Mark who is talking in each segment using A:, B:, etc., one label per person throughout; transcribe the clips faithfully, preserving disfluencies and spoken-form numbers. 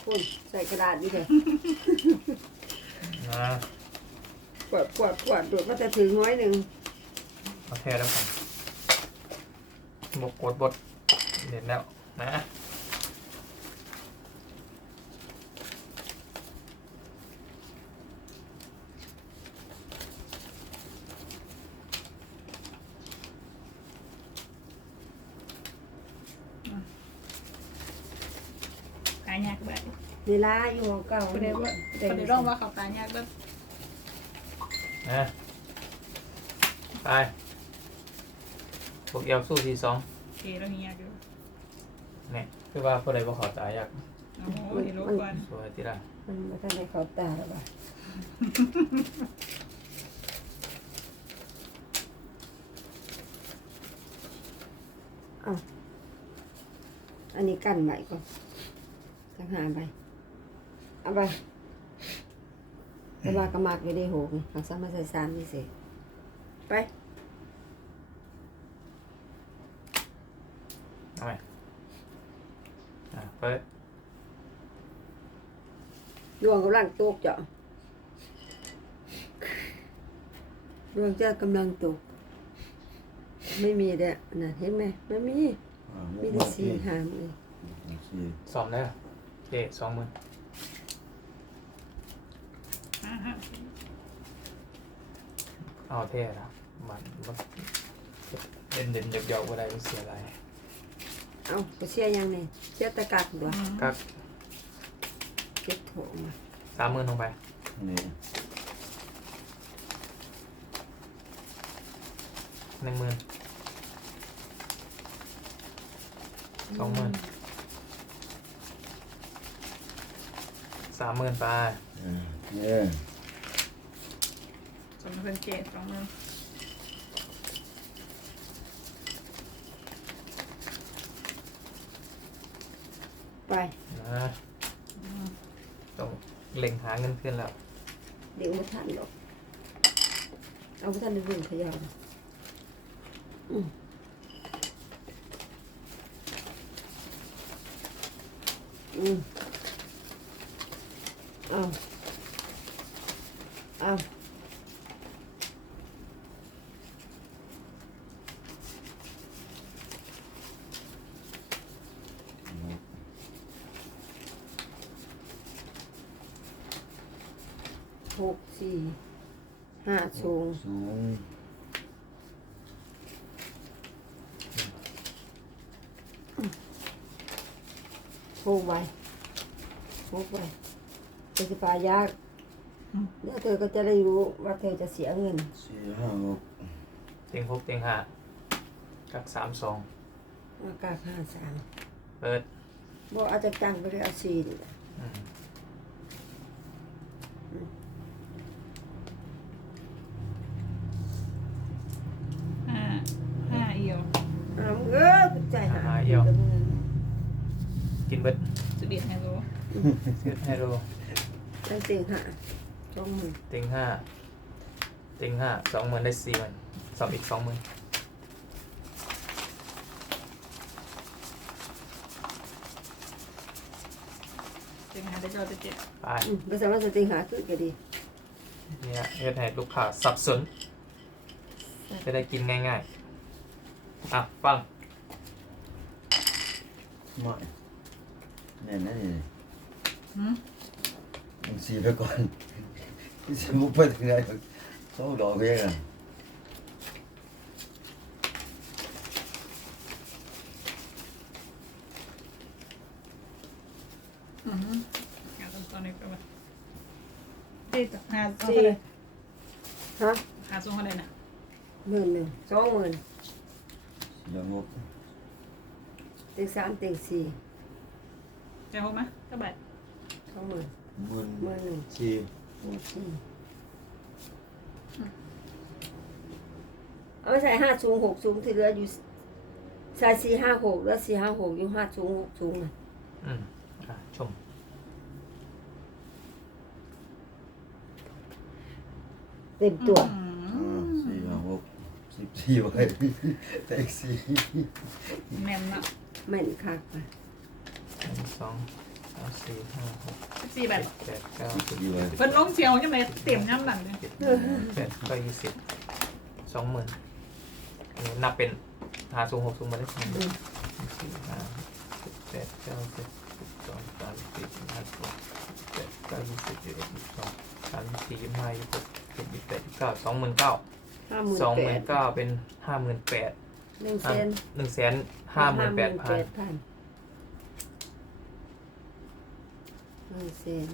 A: ปุ่นใส่กระดาษดีเถอะ
B: นะ
A: ปวดปวดปวดดูดก็จะถือน้อยหนึ่ง
B: โอเคแล้วกันบกกดบทเด็ดแล้วนะ
C: ตายากแบบ
A: นี่ล่าอยู่ของเก่า
C: ประเดี๋ยวว่าประเดี๋ยวร้องว่าเขาตายยากแบบ
B: นะไปบวกเอลสู้ทีสอง
C: เกเราเฮียอยู่
B: เนี่ยคือว่าคนใดบ่เขอตายอยาก
C: โอ้โหเดี๋ยวรู้ก่อน
B: สวยที่ละ
A: มันไม่ทันได้เขาตาหรอกว่ะเอาอันนี้กั้นไว้ก่อนสังหาไปเอาไปแต่ว่ากระมากอยู่ในหูนี่เราสามารถใส่สารนี่สิไป
B: เอาไหมอ่ะเปิด
A: ดวงกำลังตกเจ้ะดวงเจ้ากำลังตกไม่มีเด้อน่ะเห็นไหมไม่มีมีแต่สีหามเลย
B: สอมได้เหรอโอเคสองหมื่น
C: อ่าฮะ
B: เอาเท่นะมันมันเด่นเด่นๆหยอกๆอะไรไม่เสียอะไร
A: เอาไปเชียร์ยังไงเชียร์ตะกักด้วย
B: ก็
A: เก็บโถมา
B: สามหมื่นลงไป
D: นี่
B: หนึ่งหมื่นสองหมื่นสามหมื่นไป
D: เออ
C: สองพันเจ็ดสองหมื่น
A: ไป
B: นะต้องเล็งหาเงินเพื่อนแล้ว
A: เดี๋ยวไม่ทันหรอกเอาไม่ทันในรุ่นขยาวอืมอืมเอาเอาหกสี่ห้าสูง
D: สูง
A: หกใบหกใบเป็นสิปายากแล้วเธอก็จะได้รู้ว่าเธอจะเสียเงิน
D: สี่ห้าหก
B: เต็งหกเต็งห้ากักสามสอง
A: อากาศห้าสาม
B: เปิด
A: บอกอาจจะจังไปเลยเอาสี่ดิ
B: อืม
C: ห้าห้าเอียว
A: เอาเออใจหาย
B: กินเบิด
C: สุดเด็ดไฮโล
B: ซื้อไฮโล
A: ตั้งเตียงหาจองมือ
B: เต็งห้าเต็งห้าสองหมื่นได้สี่หมื่นสองอีกสองหมื่น
C: เต็งหาได้จอจะเจ็ด
B: ไป
A: อืมก็สามารถจะเตียงหาขึ้นก็ดี
B: เนี่ยเฮ็ดให้ลูกค้าสับสนจะได้กินง่ายๆอ่ะฟัง
D: ไม่เนี่ยนั่นนี่
C: หืม
D: มึงสีไปก่อนสีมุกไปถึงไหนเขาดอกเบี้ยกัน
C: อืมหาตอนตอนนี้ก็ว่าเจ็ดหาสอง
A: สี่
C: เท่าไหร่
A: ฮะ
C: หาสองเท่าไหร่นะ
A: หมื่นหนึ่งสองหมื่น
D: สี่ห้าหก
A: เตียงสามเตียงสี่
C: จะหกไหมก็แบบ
A: สองหมื่น
D: หมื่น
A: หมื่นหนึ่ง
D: สี่
A: หมื่นสี่เอาไปใส่ห้าสูงหกสูงที่เหลืออยู่ใส่สี่ห้าหกแล้วสี่ห้าหกอยู่ห้าสูงหกสูงนะ
B: อืมอ่ะชม
A: เต็มตัว
C: อื
D: อ่าม สี่ห้าหกสิบสี่ไว้แต่อีกสี่
C: แม่นเนาะ
A: แม่นคักไป
B: หนึ่งสองสามสี่ห้าหก
C: สิบสี่ใบ
B: เจ็ดแปดเก้าสิบ
D: ดีไว้
C: เพิ่นลงเชียวยังไงเต็มน้ำหนักเลย
B: เจ็ดแปดเก้ายี่สิบสองหมื่นอันนี้นับเป็นหาสูงหกสูงมาได้สองสี่ห้าหกเจ็ดแปดเก้าสิบสิบสองสามสี่สิบห้าสิบหกเจ็ดเก้ายี่สิบยี่สิบเอ็ดยี่สิบสองสามสี่ยี่สิบห้ายี่สิบหกยี่สิบยี่สิบแปดยี่สิบเก้าสองหมื่นเก้า
A: ห้าหมื่น
B: สองห
A: แป
B: มื่
A: ด
B: นเก้าเป็นห้าหมื่นแปด
A: หนึ่งเซน
B: หนึ่งแสนห้าหมื่นแปดพัน
A: พันหนึ่งเซน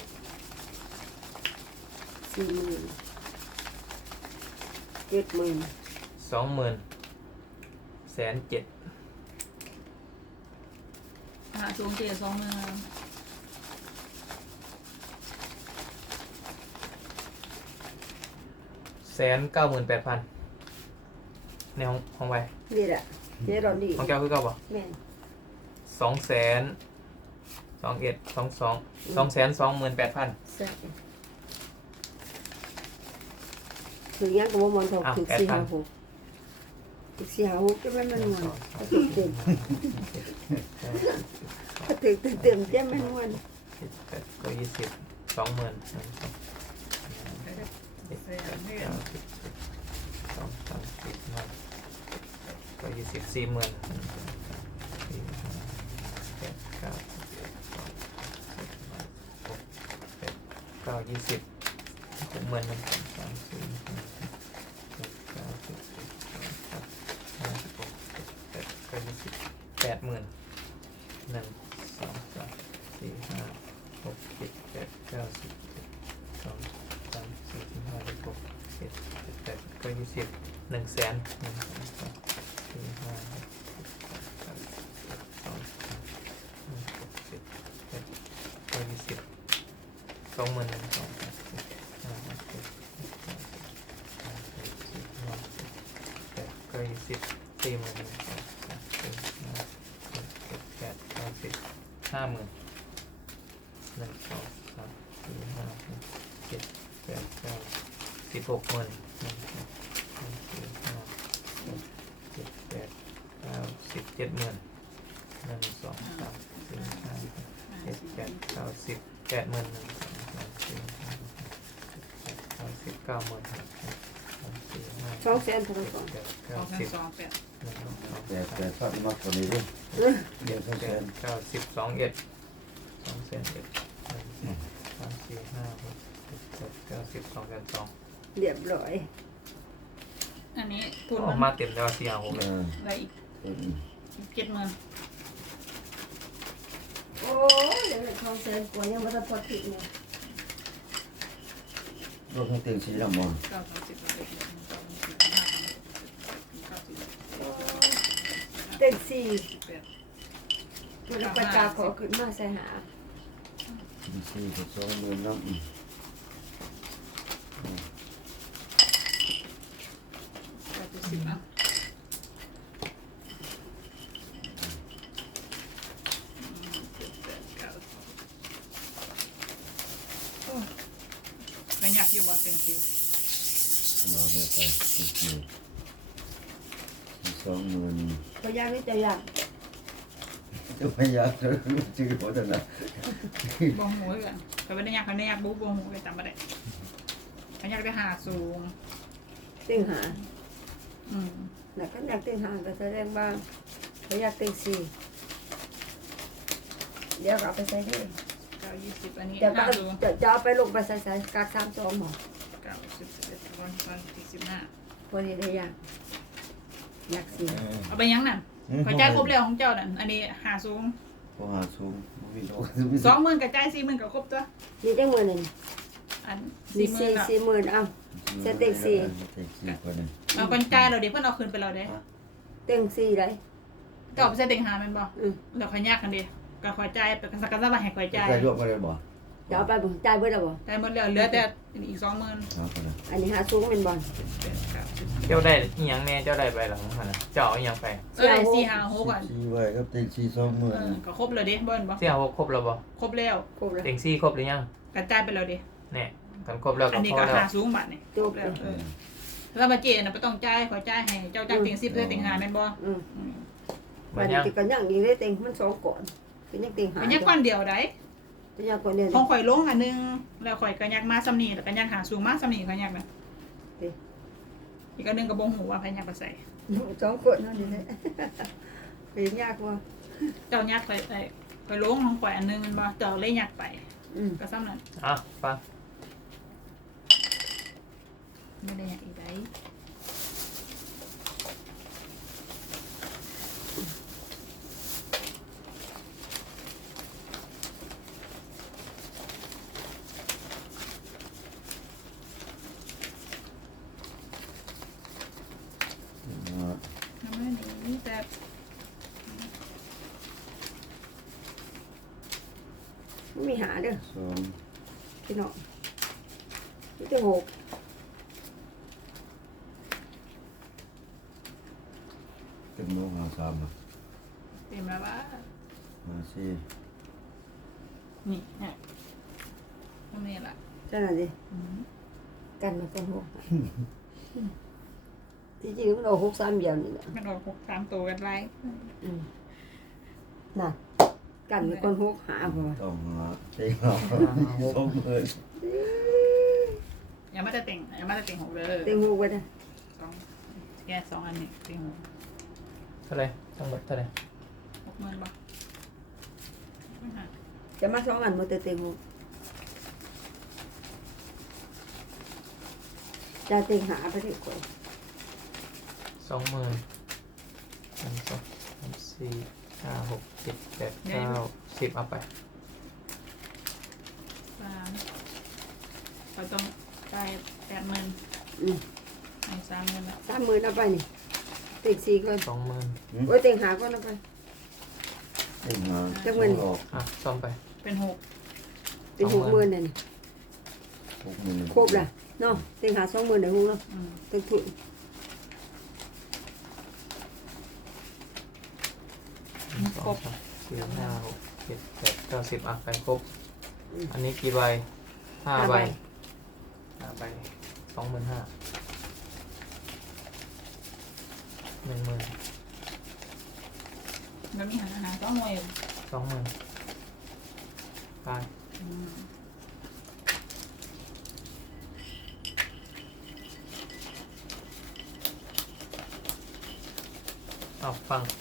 A: สี่หมื่นเจ็ดหมื่น
B: สองหมื่นแสนเจ็ด
C: หาสูงเจ็ดสองหมื่น
B: แสนเก้าหมื่นแปดพันในห้องห้องไว้
A: นี่แหละนี่รอนดี
B: ห้องแก้วคือเก้าป่ะ
A: แม่น
B: สองแสนสองเอ็ดสองสองสองแสนสองหมื่นแปดพัน
A: แซ่บถึงยังกับว่ามันถก
B: อ้าว
A: ถึง
B: แปด
A: สี่
B: พั
A: ห้าน หกถึงสี่ห้าหกจะไม่มันมันถึงเต็มถึงเต็มเต็มจะไม่มัน
B: เจ็ดแปดก็ยี่สิบสองหมื่นหนึ่งสอง
C: เสียเงิ
B: เก้าน สิบสิบสองสามสี่ห้าก็ยี่สิบสี่หมื่นหนึ่งสองสามสี่ห้าแปดเก้าสิบเอ็ดสองสิบห้าหกเจ็ดเก้ายี่สิบหกหมื่นหนึ่งสองสามสี่ห้าเจ็ดเก้าสิบสิบสองสามห้าหกเจ็ดแปดเก้ายี่สิบแปดหมื่นหนึ่งสองสามสี่ห้าหกเจ็ดแปดเก้าสิบเจ็ดสองสามสี่ห้าหกเจ็ดแปดเก้ายี่สิบหนึ่งแสนหนึ่งสองสามสี่ห้าหกเจ็ดแปดเก้าสิบสองสามหกเจ็ดแปดเก้ายี่สิบสองหมื่นหนึ่งสองสามสี่ห้าหกเจ็ดแปดเก้าสิบสิบห้าสิบแปดเก้ายี่สิบสี่หมื่นหนึ่งสองสามสี่ห้าหกเจ็ดแปดเก้าสิบห้าหมื่นหนึ่งสองสามสี่ห้าหกเจ็ดแปดเก้าสิบหกหมื่นหนึ่งสองสามสี่ห้าหกเจ็ดแปดเก้าสิบเจ็ดหมื่นหนึ่งสองสามสี่ห้าหกเจ็ดแปดเก้าสิบแปดหมื่นหนึ่งสองสามสี่ห้าหกเจ็ดแปดเก้าสิบเก้าหมื่นหนึ่งสองสามสี่ห้า
A: สองแสนเท่าไหร่ก่อน
B: เจ็ด
C: ส
B: เก้า
C: องแส
B: สิ
C: น
B: บ
C: สองแปด
B: หนึ่งสองสาม
D: แต่
B: สี่
D: แต่
B: ห้า
D: ถ้ามักตัวนี้ด้วย
B: เจ็ดแปดเก้าสิบสองเอ็ดสองแสนเอ็ดหนึ่งสองสามสี่ห้าหกเจ็ดแปดเก้าสิบสองแสนสอง
A: เรียบร้อย
C: อันนี้ทุน
B: ออ
C: มั
B: ก
C: น
B: มาเต็มแล้วสี่ห้าหก
D: เอ
B: เลย
D: อ
C: ได้อีกเจ็ดหมื่น
A: โอ้ยเดี๋ยวสองแสนกว่ายังไม่ได้พอถึงเนี่ย
D: รวมทั้งเต็งสีละมอน
C: เก้าสามสิบเอ็ดสองสามสี่ห้าหกเก้าสิบ
A: เต็มสี่
C: แปด
A: มันประกาศขอขึ้นมาใส่หา
D: สี่กับสองหมื่นน้ำอืม
C: เก้าสิบนะไม่อยากอยู่บ่เต็มสิว
D: มาไปไปสี่หมื่นสองหมื่น
A: ตัวอย่างนี้ตัวอย่าง
D: จะไม่อยากจะชื่อหัวแต่ละ
C: บ่หูเลยกันแต่ไม่ได้อยากเขาไม่อยากบุ๊บบ่หูเลยจำไม่ได้เขาอยากได้หาสูง
A: เต็งหา
C: อืม
A: แต่ก็อยากเต็งหาก็แสดงบ้างเขาอยากเต็งสี่เดี๋ยวเราไปใส่ดิ
C: เก้ายี่สิบอันนี้
A: เดี๋ยวก็
C: ห้าสูง
A: จะจะเอาไปลงไปใส่ใส่กากสามสองหมอ
C: เก้าสิบสิบเอ็ดสิบสองสิบสามสี่สิบห้า
A: พอดีได้ยังอยากสี่
C: เอาไปยังนั่นขอจ่ายครบแล้วของเจ้านั่นอันนี้หาสูง
D: พอหาสูงวิ่งออก
C: สองหมื่นกับจ่ายสี่หมื่นกับครบตัว
A: นี่ได้เงินหนึ่ง
C: อัน
A: มี
C: สี่หมื่
A: สี่
C: นกับ
A: สี่หมื่นเอาเต็งสี่
D: เต็งสี่คนนึง
C: เอากันจ่ายเราเดี๋ยวเพิ่นเอาคืนไปเราเด้
A: เต็งสี่เลย
C: ก็เอาไปใส่เต็งหาแม่นบ่
A: อืม
C: เดี๋ยวขอยยากกันดิก็ขอจ่ายไปกันสักกันสักบาทให้ขอจ่าย
D: ใครรวบมาเลยบ่
A: จะเอาไปบ่จ่ายเบิดแล้วบ่
C: จ่ายหมดแล้วเหลือแต่อีกสองหมื่น
D: เอาคนนึง
A: อันนี้หาสูงเป็นบอล
C: แปดเก้าสิบ
B: เจ้าได้อีหยังแน่เจ้าได้ไปหลังหันน่ะเจ้าเอาอีหยังไป
C: เอ้ยสี่ห้าหกอ่ะ
D: สี่ไว้ครับเต็งสี่สองหมื่น
C: เออก็ครบแล้วเด้บ่เห็นบ่
B: สี่ห้าหกครบแล้วบ่
C: ครบแล้ว
A: ครบแล้ว
B: เต็งซี่ครบหรือยัง
C: ก็จ่ายไปแล้วเด้
B: เนี่ยกันครบแล้ว
C: อั
B: ก็
C: นนี้
B: พ
C: ก็
B: อแล้ว
C: หาสูงบาทนี่ครบแล้วเออแล้วมาเจน่ะบ่ต้องจ่ายขอจ่ายให้เจ้าจ่ายเต็งสิบเด้อเต็งห้าแม่นบ่
A: อืม
C: อืม
B: มั
A: วัน
B: น
A: นี้
B: ยัง
A: ก็ยังดีได้เต็งมันสองก่อนเป็นยังเต็งหา
C: เป็นยักก้อนเดียวได้
A: เป็นยังคนเดียว
C: ของข่อยลงอันนึงแล้วข่อยก็ยักมาสำนีแล้วก็ยักหาสูงมาสำนีเขายักนะอีกอันนึงก็บ่งหูว่าไผยักไปใส่
A: สองคนนั่นนี่แหละเป็นยากว่า
C: เจ้ายักข่อยไอ้ข่อยลงของข่อยอันนึงมันบ่เจ้าเลยยักไป
A: อืม
C: ก็ซ้ำนั้น
B: อ่ะฟัง
C: ไม่ได้ยักอีกได้
D: ห้า
C: น้ำมันนี่แต่
A: ไม่มีหาเด้อ
D: สอง
A: พี่น้องนี่จะหก
D: เต็มโมหาสามอ่ะ
C: เต็มแล้วว่า
D: ห้าสี่
C: นี่เนี่ยน้ำนี่ล่ะ
A: เจ้าหน่ะดิ
C: อืม
A: กันมาคนหกที่จริงมันเอาหกสามเดียวนี่แหละ
C: มันออกหกสามตัวกันไร
A: อืมน่ะกันมาคนหกหาพอ
D: ต้องหาเต็งหาสองหมื่น
C: อย่ามาจะเต็งอย่ามาจะเต็งหกเลย
A: เต็งหกไว้นะ
C: สองแกสองอันนี้เต็งหก
B: เท่าไหรทั้งหมดเท่าไหร
C: หกหมื่นบ่ไม่หา
A: จะมาสองอันมาเต็งหกจะเต็งหาไปที่คน
B: สองหมื่นหนึ่งสองสามสี่ห้าหกเจ็ดแปดเก้าสิบเอาไป
C: สามเราต้องได้แปดหมื่น
A: อืม
C: เอาสามหมื่นละ
A: สามหมื่นเอาไปนี่เต็งสี่คน
B: สองหมื่น
A: โอ้ยเต็งหาคนเอาไป
D: เต็งหา
A: จังเงิน
D: ออก
B: อ่ะซ่อมไป
C: เป็นหก
A: เป็นหกหมื่นน่ะนี่
D: หกหมื่น
A: ครบละเนาะเต็งหาสองหมื่นเดี๋ยวหุ้งเนาะ
C: อืม
A: ตึงถุน
B: หนึ่งสองสามสี่ห้าหกเจ็ดแปดเก้าสิบอ่ะไปครบ อันนี้กี่ใบห้าใบห้าใบสองหมื่นห้าหนึ่งหมื่น
C: แล้วมีหาหาสองหมื่น
B: สองหมื่นไป
C: อืม
B: เอาฟัง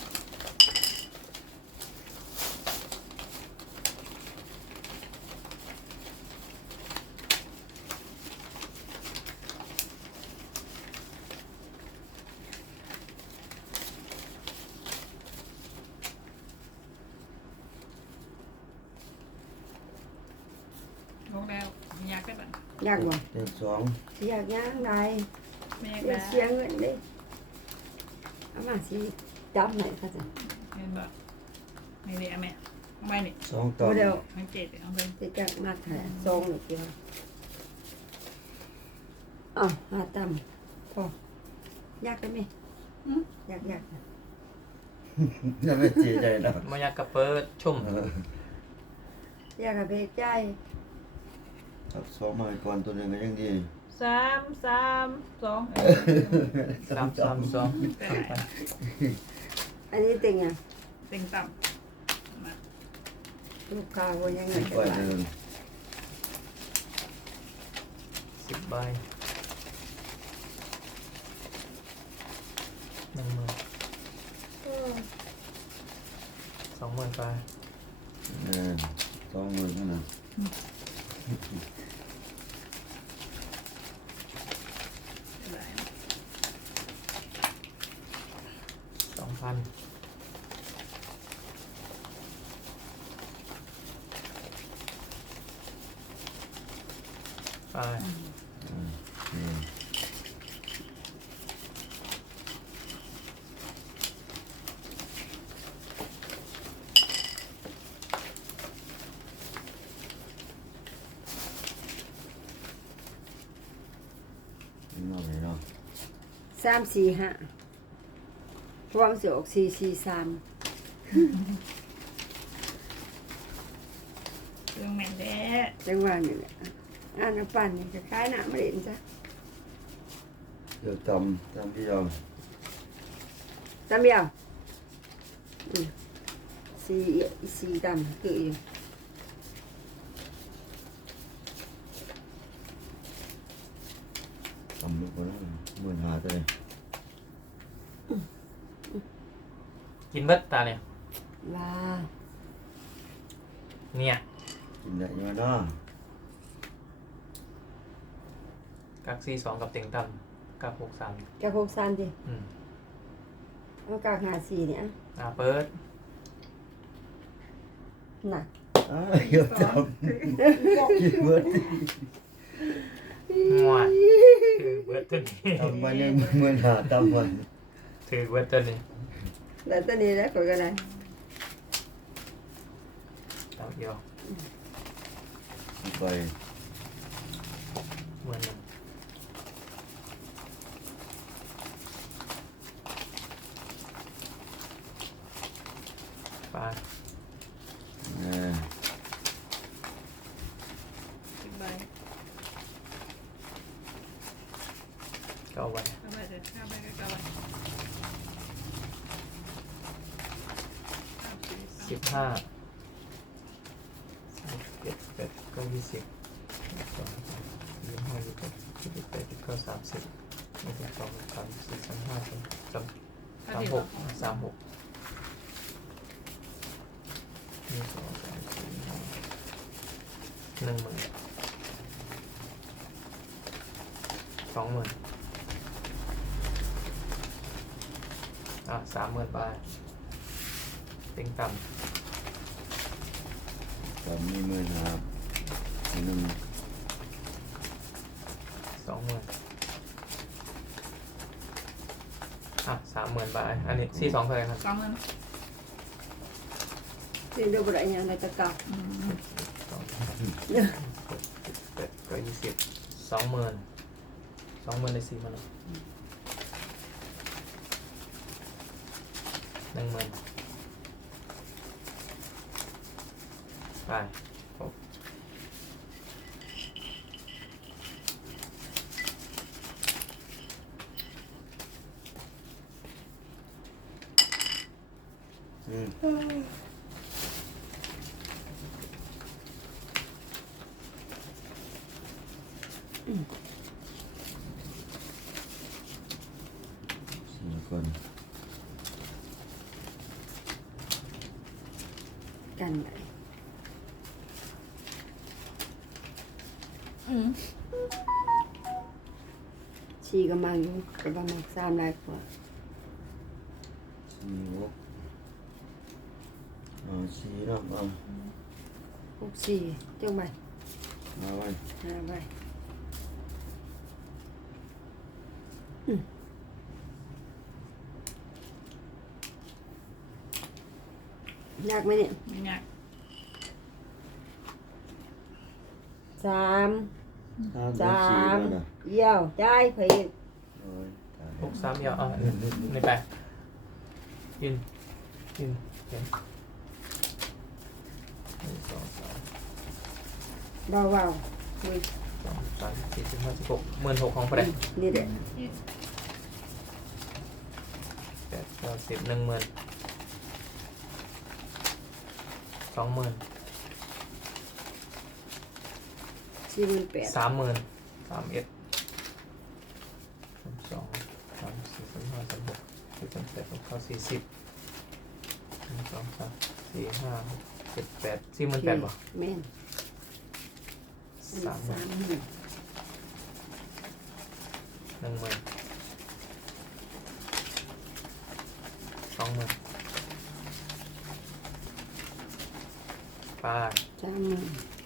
C: ลงแล้วมียากได้ปะ
A: ยากบ่
D: เต็งสอง
A: สิอยากย่างใด
C: ไม่ยาก
A: เดี๋ย
C: ได้
A: วเสียเงินเด้เอามาสิจับหน่อยค่ะจ้ะ
C: เห็นบ่ไม่ได้เอาไหมเอาไปนี่
D: สองต่อ
A: โอ้เดี๋ยว
C: มันเจ็ดเอาไป
A: จะจักมาแถมซองหนึ่งเดียวอ้าวหาตำพอยากได้ไหม
C: อืม
A: ยากยาก
D: ยังไม่เจีใจนะ
B: มายากกระเปิดชุ่ม
A: ยากกับเบใจ
D: ทักสองมาก่อนตัวหนึ่งก็ยังดี
C: สามสามสองเออ
B: สามสามสอง
C: แต่
A: อันนี้เต็งอ่ะ
C: เต็งต่ำมา
A: ลูกค้าวันยังไง
D: สิบ
A: กัน
D: ใบ
A: บ้าง
D: เดิน
B: สิบใบหนึ่งหมื่นสองหมื่นไป
D: เออสองหมื่นเท่านั้น
C: ได้
B: สองพันไป
D: เออนี่เอาไปเนาะ
A: สามสี่ห้าเพราะว่ามันสิออกสี่สี่สาม
C: เรื่องแม่นแด้
A: จังหวะนี่แหละอ่านน้ำปั่นนี่จะคล้ายหน้ำมาเล่นจ้ะ
D: เดี๋ยวจำจำพี่ยอม
A: จำเดียวอืมสี่สี่ดำคืออยู่
D: ทำลูกคนนั้นหมื่นหาตัวเลย
B: กินเบิดตาเนี่ย
A: ลา
B: เนี่ย
D: กินได้ยังไงเนาะ
B: กักซีสองกับเต็งต่ำกักหกสาม
A: แกหกสามดิ
B: อืม
A: เอากากหาสี่เนี่ย
B: อ่าเปิด
A: น่ะ
D: อ้าวเยอะจังกินเบิด
B: หมวดถือเบิดตัวนี้
D: ทำมาเนี่ยหมื่นหาตำมัน
B: ถือเบิดตัวนี้
A: แล้วตัวนี้แล้วก็ก็ได้
B: ต่ำเดียว
D: ไป
B: เหมือนกันไป
D: เออ
C: สิบใบ
B: ก็เอาไว้
C: เอาไปเดี๋ยวห้าใบก็เก้าใบ
B: สิบห้าเจ็ดแปดเก้ายี่สิบสองสามสี่ห้ายี่สิบยี่สิบแปดยี่สิบเก้าสามสิบหนึ่งสองสามสี่สามห้าสามสามสามหกสามหกหนึ่งสองสามสี่ห้าหนึ่งหมื่นสองหมื่นอ่ะสามหมื่นบาทเต็งต่ำ
D: ก็มีหมื่นหาหนึ่ง
B: สองหมื่นอ่ะสามหมื่นบาท อันนี้สี่สองเท่าไหร่ครับ
C: สามหมื่น
A: ที่เดียวบ่ได้ยังในตะเกา
C: อืม
B: สองหกเจ็ดแปดเก้ายี่สิบสองหมื่นสองหมื่นได้สี่หมื่นหนึ่งหมื่นไปครบ
D: อืมสี่คน
A: กันไหน
C: อืม
A: ชีก็มาอยู่กับประมาณสามลายกว่า
D: สี่หกอ่าสี่เนาะเอา
A: หกสี่จังใบ
D: เอาไว้
A: ห้าใบยากไหมเนี่ย
C: ไม่ยาก
A: สาม
D: สาม
A: สา
D: สี่
A: ม
D: แล้วนะ
A: เยี่ยวได้เพีย
D: โอ้ยตาย
B: หกสามยาวอ่ะนี่ไปยืนยืนเห็นหนึ่งสองสาม
A: เบาๆคุย
B: สองสามสี่สิบห้าสิบหกหมื่นหกของไปไหน
A: นี่แหละ
B: แปดเก้าสิบหนึ่งหมื่นสองหมื่น
A: สี่หมื่นแปด
B: สามหมื่นสามเอ็ดสองสามสี่สามห้าสามหกสิบสามแปดสามเก้าสี่สิบหนึ่งสองสามสี่ห้าหกเจ็ดแปดสี่หมื่นแปดป่ะ
A: แม่นอันนี้
B: สามหมื่น
A: สามหมื่น
B: หนึ่งหมื่นสองหมื่นปลา
A: สามหมื่น